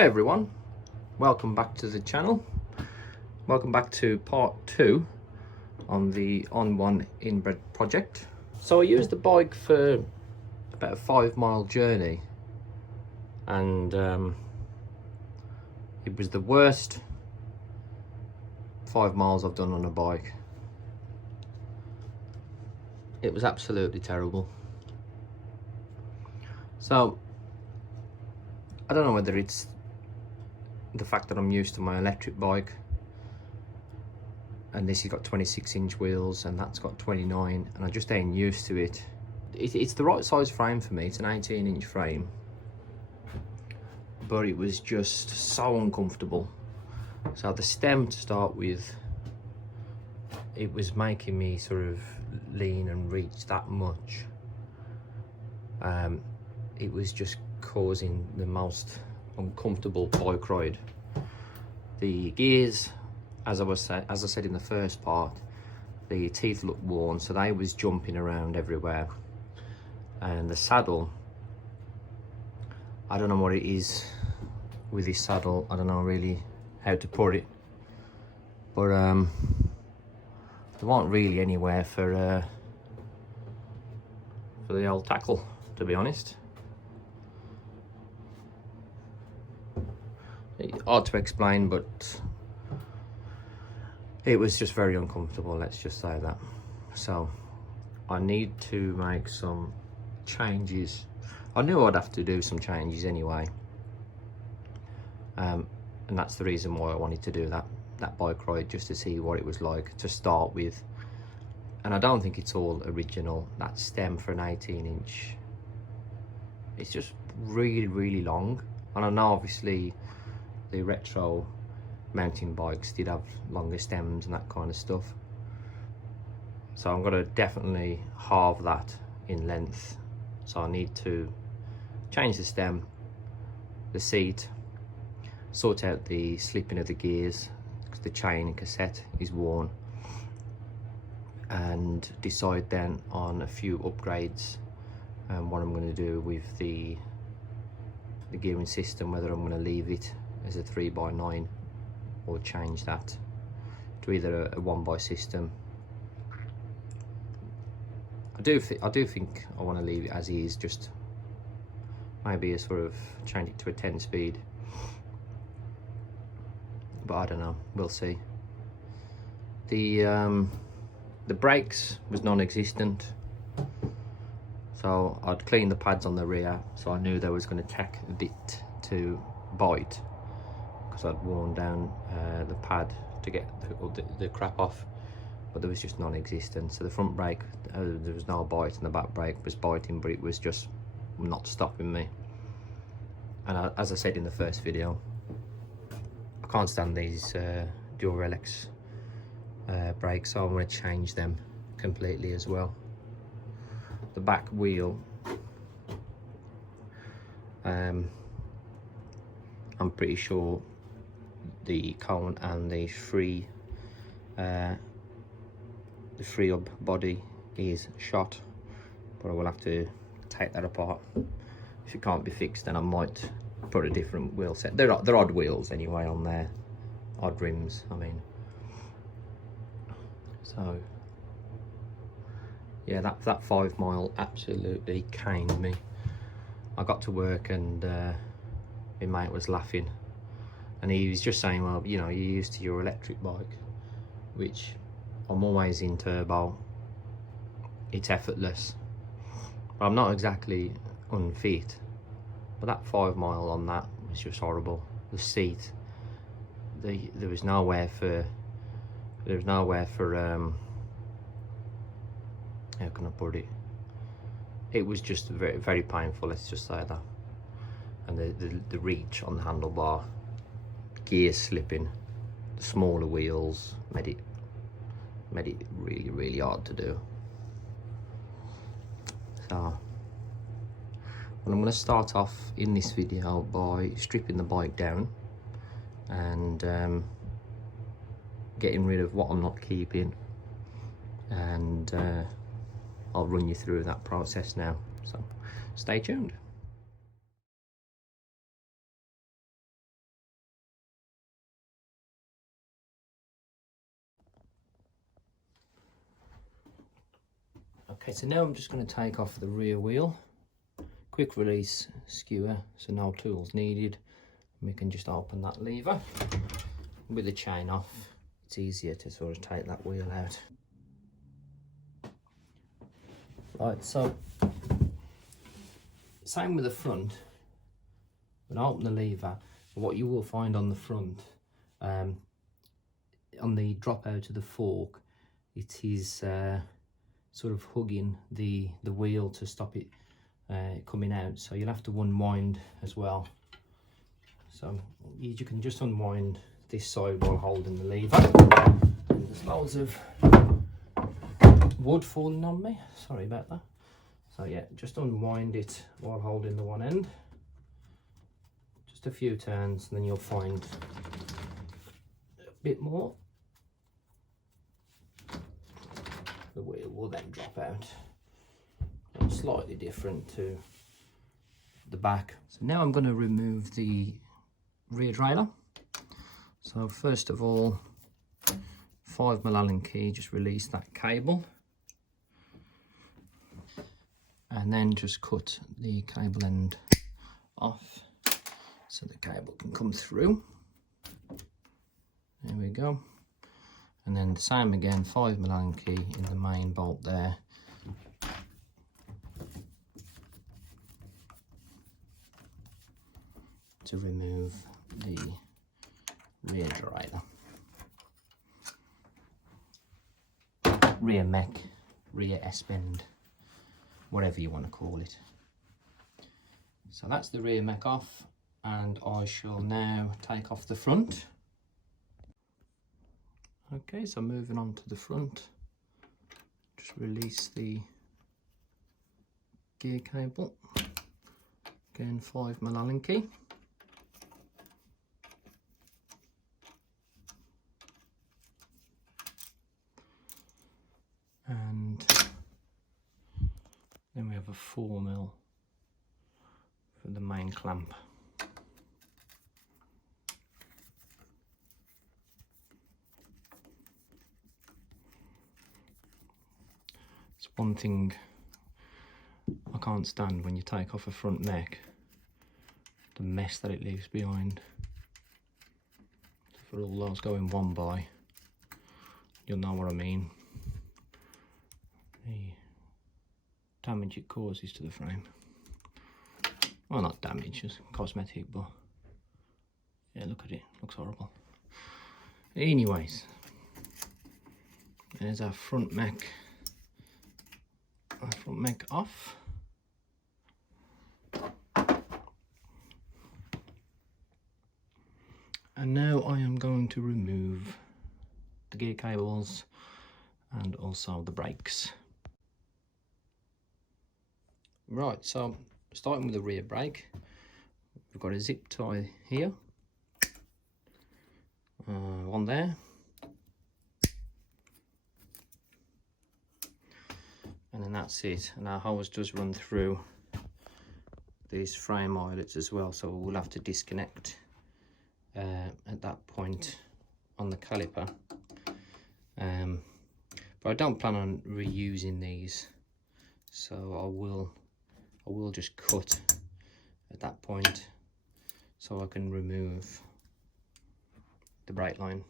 Hi everyone, welcome back to the channel. Welcome back to part 2 on the On1 inbred project. So I used the bike for about a 5-mile journey, and it was the worst 5 miles I've done on a bike. It was absolutely terrible. So I don't know whether it's the fact that I'm used to my electric bike, and this has got 26-inch wheels and that's got 29, and I just ain't used to it. It's the right size frame for me. It's an 18-inch frame, but it was just so uncomfortable. So the stem, to start with, it was making me sort of lean and reach that much. It was just causing the most uncomfortable bike ride. The gears, as I said in the first part, the teeth looked worn, so they was jumping around everywhere. And the saddle, I don't know what it is with this saddle. I don't know really how to put it, but there wasn't really anywhere for the old tackle, to be honest. Hard to explain, but it was just very uncomfortable, let's just say that. So I need to make some changes. I knew I'd have to do some changes anyway, and that's the reason why I wanted to do that bike ride, just to see what it was like to start with. And I don't think it's all original. That stem for an 18-inch, it's just really long. And I know obviously the retro mountain bikes did have longer stems and that kind of stuff, so I'm gonna definitely halve that in length. So I need to change the stem, the seat, sort out the slipping of the gears because the chain and cassette is worn, and decide then on a few upgrades and what I'm going to do with the gearing system, whether I'm going to leave it as a 3x9 or change that to either a 1x system. I do think I want to leave it as is, just maybe a sort of change it to a 10-speed, but I don't know, we'll see. The brakes was non-existent, so I'd cleaned the pads on the rear, so I knew there was going to take a bit to bite because I'd worn down the pad to get the crap off, but there was just non-existent. So the front brake, there was no bite, and the back brake was biting, but it was just not stopping me. And as I said in the first video, I can't stand these Duralex brakes, so I'm going to change them completely as well. The back wheel, I'm pretty sure the cone and the free hub body is shot, but I will have to take that apart. If it can't be fixed, then I might put a different wheel set. They're odd wheels anyway on there, odd rims, I mean. So yeah, that 5 mile absolutely caned me. I got to work and my mate was laughing, and he was just saying, well, you know, you're used to your electric bike, which I'm always in turbo, it's effortless, but I'm not exactly unfit. But that 5 mile on that was just horrible. The seat, there was nowhere for how can I put it? It was just very painful, let's just say that. And the reach on the handlebar, gear slipping, the smaller wheels made it really hard to do. So well, I'm going to start off in this video by stripping the bike down and getting rid of what I'm not keeping, and I'll run you through that process now, so stay tuned. Okay, so now I'm just going to take off the rear wheel. Quick release skewer, so no tools needed. We can just open that lever. With the chain off, it's easier to sort of take that wheel out. Right, so same with the front. When I open the lever, what you will find on the front, on the drop out of the fork, it is sort of hugging the wheel to stop it coming out, so you'll have to unwind as well. So you can just unwind this side while holding the lever. And there's loads of wood falling on me, sorry about that. So yeah, just unwind it while holding the one end. Just a few turns and then you'll find a bit more. The wheel will then drop out. It's slightly different to the back. So now I'm going to remove the rear derailleur. So first of all, 5mm Allen key, just release that cable. And then just cut the cable end off so the cable can come through. There we go. And then the same again, 5mm Allen key in the main bolt there. To remove the rear derailleur. Rear mech, rear S-bend, whatever you want to call it. So that's the rear mech off, and I shall now take off the front. Okay, so moving on to the front, just release the gear cable. Again, 5mm Allen key. And then we have a 4mm for the main clamp. It's one thing I can't stand when you take off a front mech, the mess that it leaves behind. For all those going one by, you'll know what I mean. The damage it causes to the frame. Well, not damage, just cosmetic, but yeah, look at it, looks horrible. Anyways, there's our front mech. Our front mech off. And now I am going to remove the gear cables and also the brakes. Right, so starting with the rear brake, we've got a zip tie here, one there, and then that's it. And our hose does run through these frame eyelets as well, so we'll have to disconnect at that point on the caliper. But I don't plan on reusing these, so I will just cut at that point so I can remove the brake line.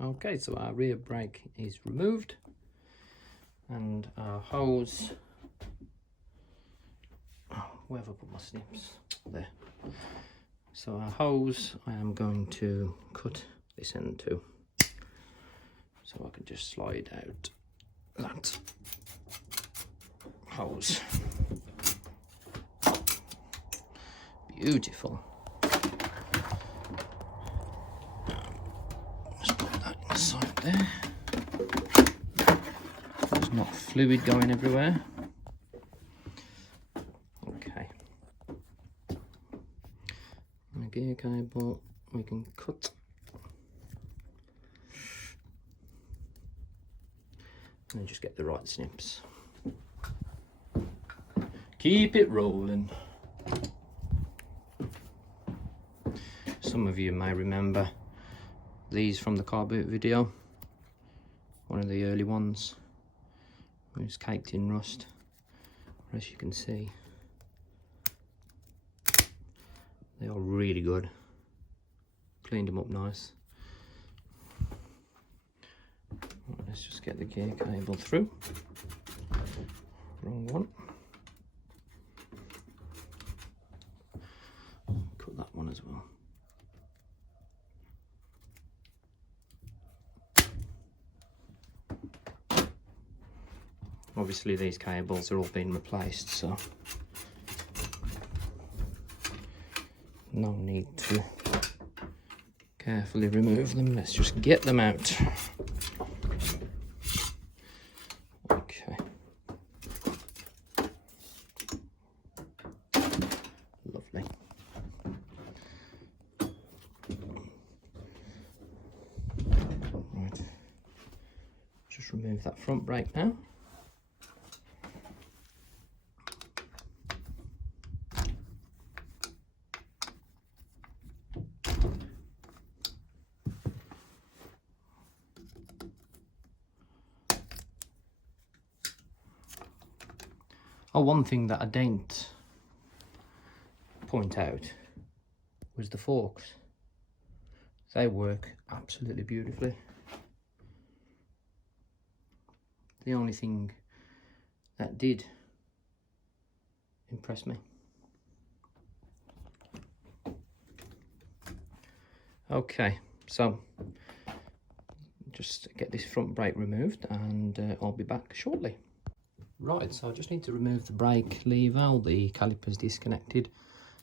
Okay, so our rear brake is removed, and our hose, where have I put my snips? There. So our hose, I am going to cut this end too, so I can just slide out that hose. Beautiful. Just put that inside there. There's not fluid going everywhere. Okay. And the gear cable we can cut. And just get the right snips. Keep it rolling. Some of you may remember these from the car boot video. One of the early ones. It was caked in rust, as you can see. They are really good. Cleaned them up nice. Right, let's just get the gear cable through. Wrong one. Cut that one as well. Obviously these cables are all being replaced, so no need to carefully remove them. Let's just get them out. Okay. Lovely. Right. Just remove that front brake now. Oh, one thing that I didn't point out was the forks. They work absolutely beautifully. The only thing that did impress me. Okay, so just get this front brake removed and I'll be back shortly. Right, so I just need to remove the brake lever. The caliper's disconnected,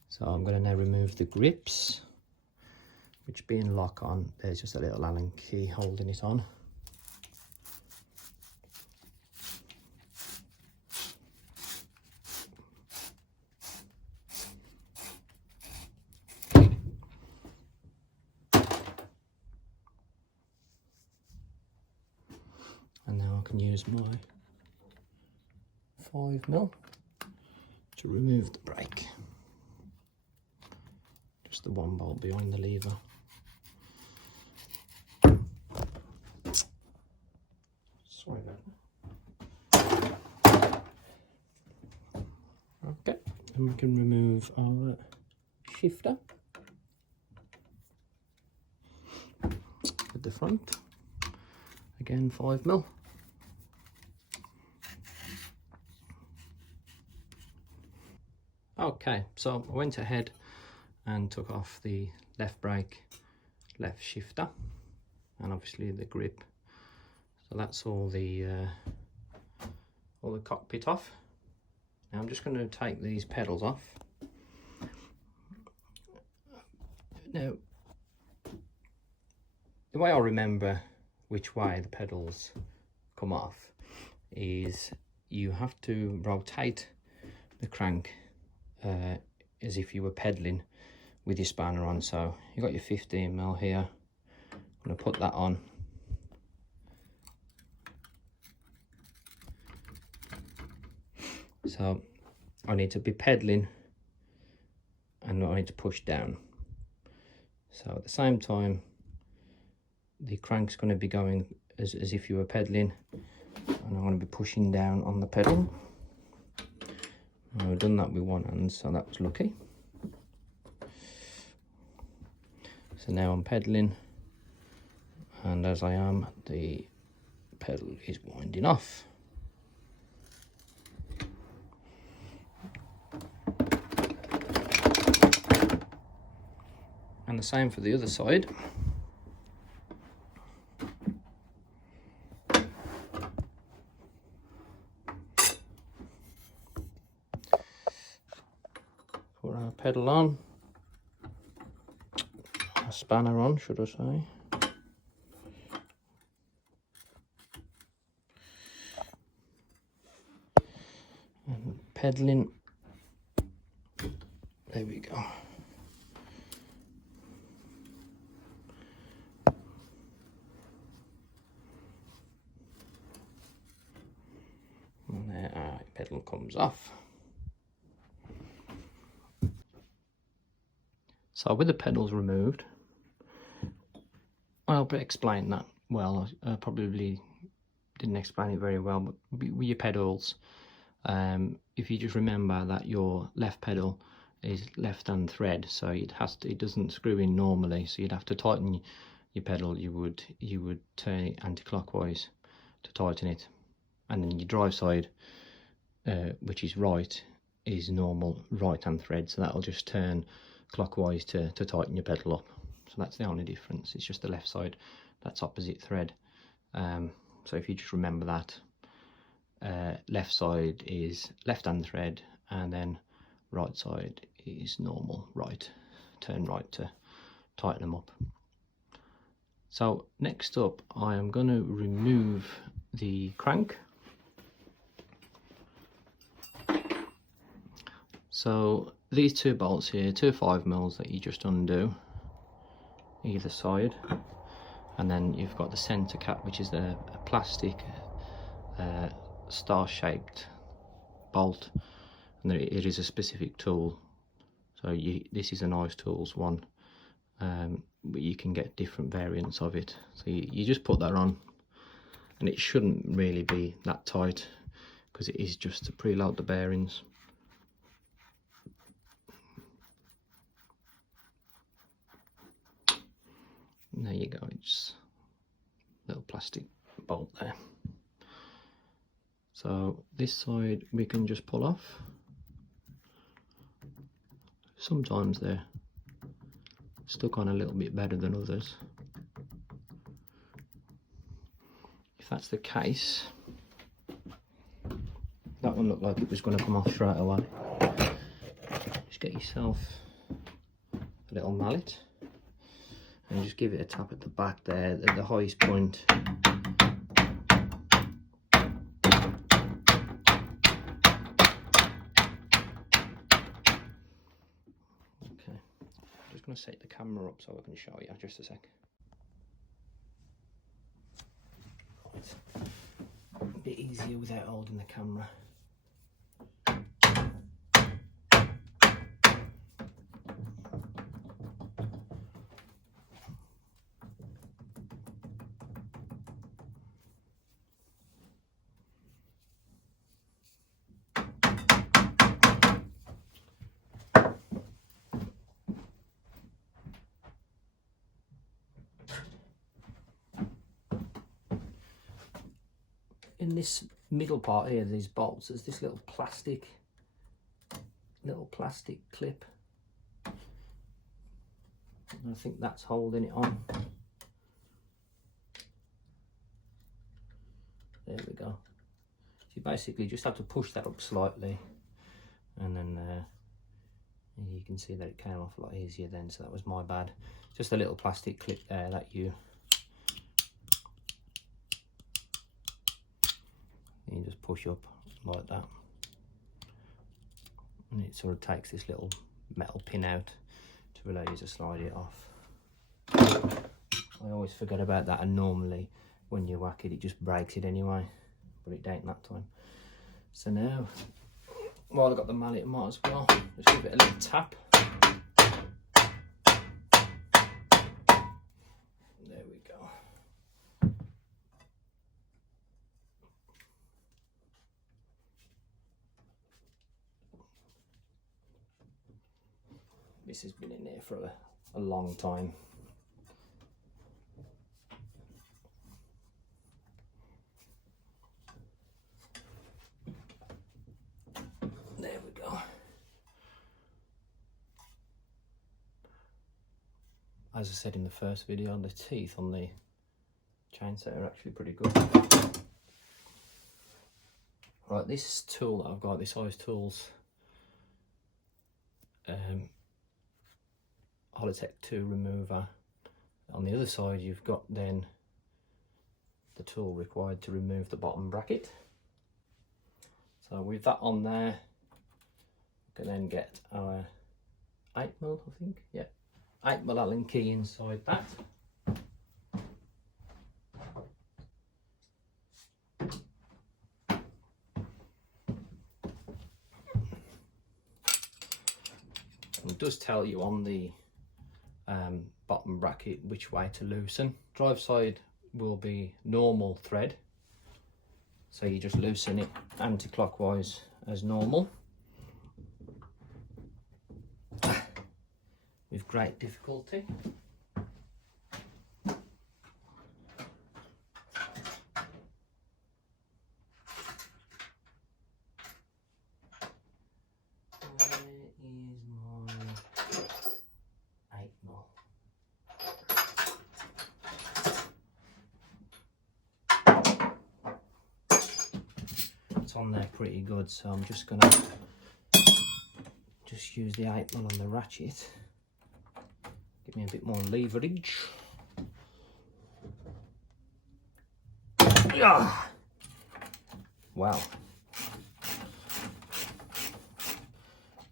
so I'm going to now remove the grips, which being lock on, there's just a little Allen key holding it on. And now I can use my 5mm to remove the brake. Just the one bolt behind the lever. Sorry about that. Okay, and we can remove our shifter at the front. Again, 5mm. Okay, so I went ahead and took off the left brake, left shifter, and obviously the grip. So that's all the cockpit off. Now I'm just going to take these pedals off. Now, the way I remember which way the pedals come off is you have to rotate the crank as if you were pedaling with your spanner on. So you got your 15mm here. I'm going to put that on. So I need to be pedaling and I need to push down. So at the same time, the crank's going to be going as if you were pedaling, and I'm going to be pushing down on the pedal. I've done that with one hand, so that was lucky. So now I'm pedaling, and as I am, the pedal is winding off. And the same for the other side. Put our pedal on, a spanner on, should I say. And pedaling, there we go. pedal comes off. So with the pedals removed, I'll explain that well. I probably didn't explain it very well, but with your pedals, if you just remember that your left pedal is left hand thread, so it doesn't screw in normally, so you'd have to tighten your pedal. You would turn it anti-clockwise to tighten it, and then your drive side, which is right, is normal right hand thread, so that'll just turn clockwise to tighten your pedal up. So that's the only difference. It's just the left side that's opposite thread. So if you just remember that, left side is left hand thread, and then right side is normal right, turn right to tighten them up. So next up, I am going to remove the crank. So these two bolts here, 2 5mm that you just undo either side, and then you've got the center cap, which is a plastic star-shaped bolt, and it is a specific tool. So this is a nice tools one, but you can get different variants of it. So you just put that on, and it shouldn't really be that tight because it is just to preload the bearings. And there you go, it's a little plastic bolt there. So this side we can just pull off. Sometimes they're stuck on a little bit better than others. If that's the case, that one looked like it was going to come off straight away. Just get yourself a little mallet and just give it a tap at the back there, at the highest point. Okay, I'm just going to set the camera up so I can show you, just a sec. Right. A bit easier without holding the camera. In this middle part here, these bolts, there's this little plastic clip. And I think that's holding it on. There we go. So you basically just have to push that up slightly, and then you can see that it came off a lot easier then, so that was my bad. Just a little plastic clip there that you just push up like that, and it sort of takes this little metal pin out to allow you to slide it off. I always forget about that, and normally when you whack it, it just breaks it anyway, but it don't that time. So now, while I've got the mallet, I might as well just give it a little tap. There we go. This has been in there for a long time. There we go. As I said in the first video, the teeth on the chainsaw are actually pretty good. Right, this tool that I've got, this Ice Tools Holotech 2 remover. On the other side you've got then the tool required to remove the bottom bracket. So with that on there, we can then get our 8mm, I think, yeah, 8mm Allen key inside that. does tell you on the bottom bracket which way to loosen. Drive side will be normal thread, so you just loosen it anti-clockwise as normal with great difficulty. On there pretty good, so I'm just gonna use the 8mm on the ratchet, give me a bit more leverage. Ah! Wow,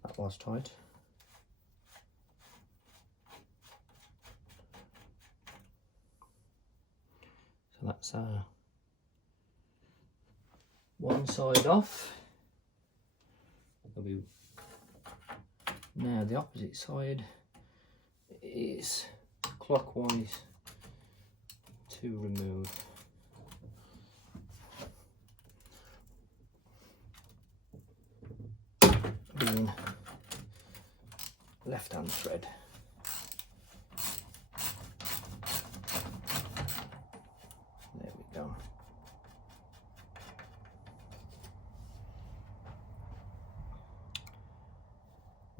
that was tight. So that's one side off. Now the opposite side is clockwise to remove. Being left hand thread. There we go.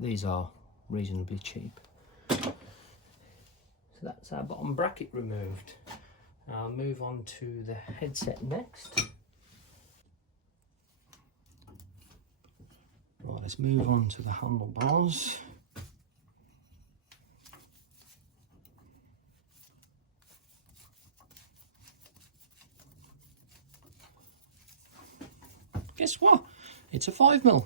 These are reasonably cheap. So that's our bottom bracket removed. I'll move on to the headset next. Right, let's move on to the handlebars. Guess what? It's a 5mm.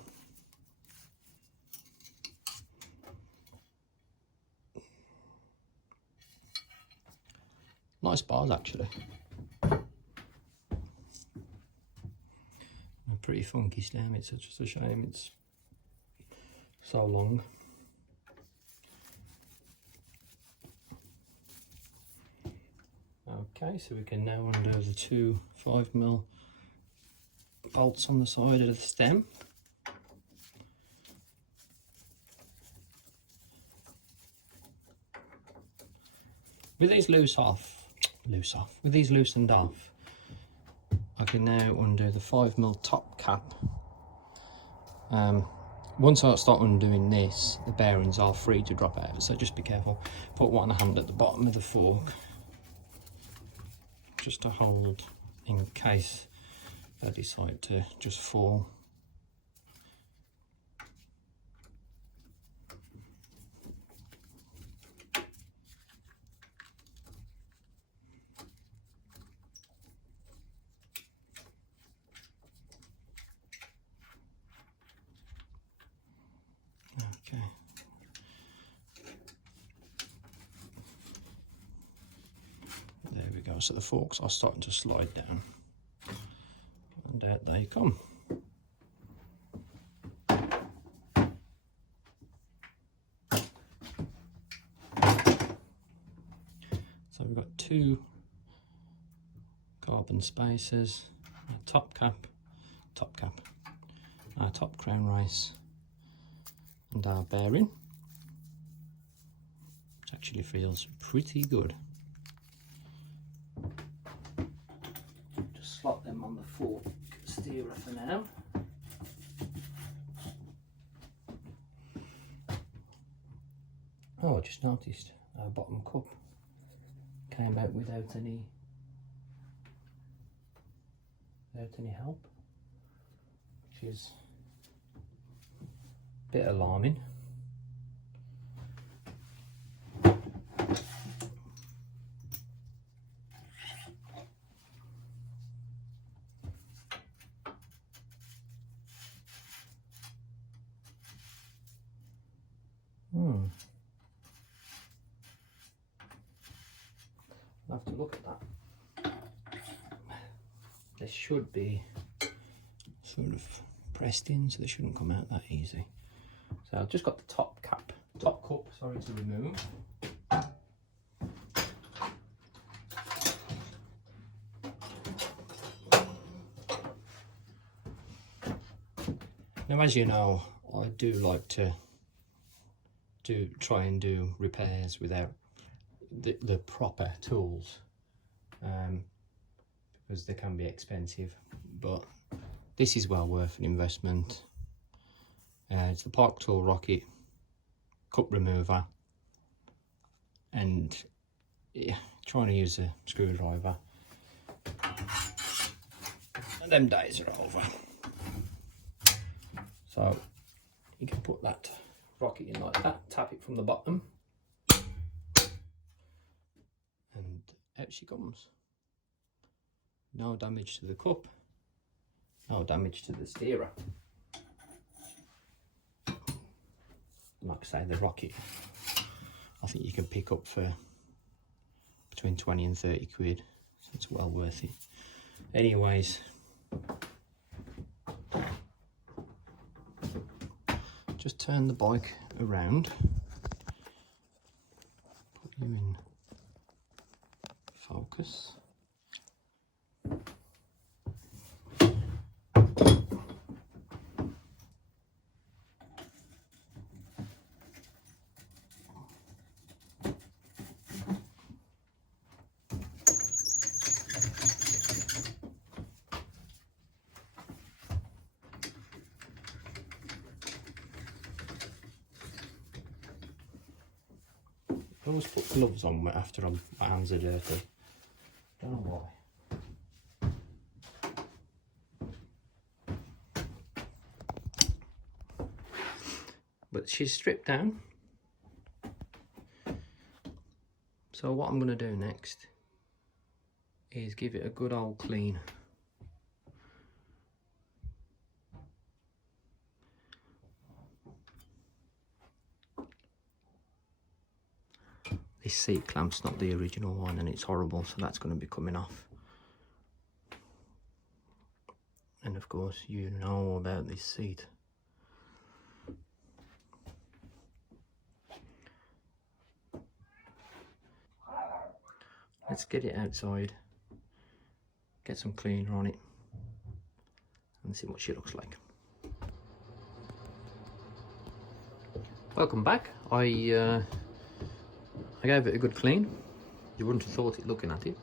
Nice bars actually. A pretty funky stem. It's just a shame it's so long. Okay, so we can now undo the two 5mm bolts on the side of the stem. With these with these loosened off, I can now undo the 5mm top cap. Once I start undoing this, the bearings are free to drop out, so just be careful. Put one hand at the bottom of the fork, just to hold in case they decide to just fall. Okay. There we go. So the forks are starting to slide down. And out they come. So we've got two carbon spacers, a top cap, our top crown race, and our bearing, which actually feels pretty good. Just slot them on the fork steerer for now. Oh, I just noticed our bottom cup came out without any help, which is a bit alarming. I'll have to look at that. They should be sort of pressed in, so they shouldn't come out that easy. So I've just got the top cap top cup, sorry, to remove. Now, as you know, I do like to try and do repairs without the proper tools, because they can be expensive, but this is well worth an investment. It's the Park Tool Rocket cup remover, and trying to use a screwdriver, and them days are over. So you can put that rocket in like that, tap it from the bottom, and out she comes. No damage to the cup, no damage to the steerer. Like I say, the rocket, I think you can pick up for between 20 and 30 quid, so it's well worth it. Anyways, just turn the bike around, put you in focus. I always put gloves on after my hands are dirty. Don't know why. But she's stripped down. So what I'm going to do next is give it a good old clean. This seat clamp's not the original one and it's horrible, so that's going to be coming off. And of course you know about this seat. Let's get it outside, get some cleaner on it and see what she looks like. Welcome back. I gave it a good clean. You wouldn't have thought it looking at it.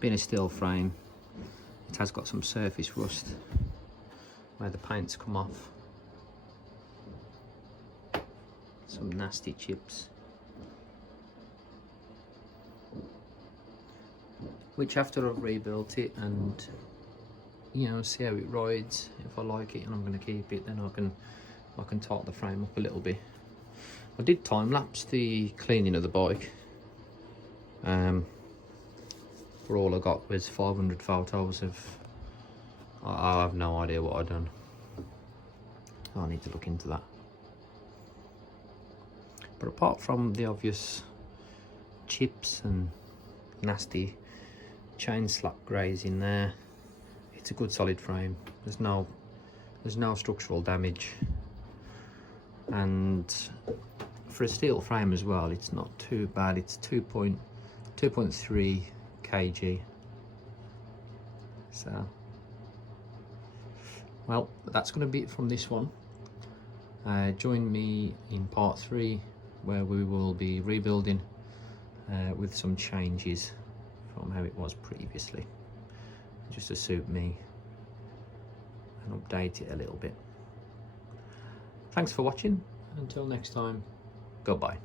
Being a steel frame, it has got some surface rust where the paint's come off. Some nasty chips, which after I've rebuilt it and see how it rides, if I like it and I'm going to keep it, then I can tighten the frame up a little bit. I did time lapse the cleaning of the bike. For all I got was 500 photos of. I have no idea what I've done. I need to look into that. But apart from the obvious chips and nasty chain slap greys in there, it's a good solid frame. There's no structural damage, and for a steel frame as well, it's not too bad. It's 2.3 kg. So, well, that's going to be it from this one. Join me in part 3, where we will be rebuilding with some changes from how it was previously, just to suit me and update it a little bit. Thanks for watching. Until next time, goodbye.